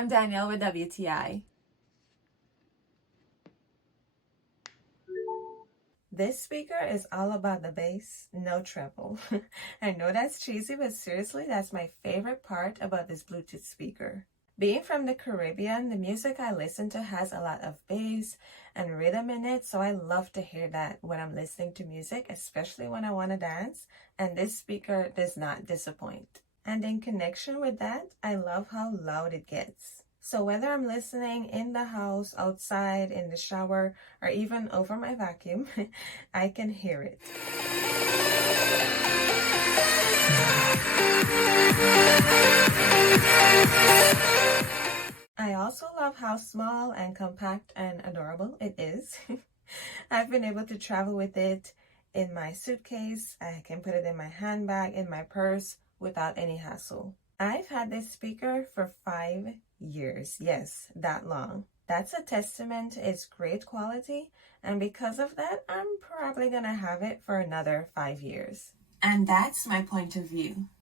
I'm Danielle with WTI. This speaker is all about the bass, no treble. I know that's cheesy, but seriously, that's my favorite part about this Bluetooth speaker. Being from the Caribbean, the music I listen to has a lot of bass and rhythm in it, so I love to hear that when I'm listening to music, especially when I want to dance, and this speaker does not disappoint. And in connection with that, I love how loud it gets. So whether I'm listening in the house, outside, in the shower, or even over my vacuum, I can hear it. I also love how small and compact and adorable it is. I've been able to travel with it in my suitcase. I can put it in my handbag, in my purse, without any hassle. I've had this speaker for 5 years. Yes, that long. That's a testament to its great quality, and because of that, I'm probably gonna have it for another 5 years. And that's my point of view.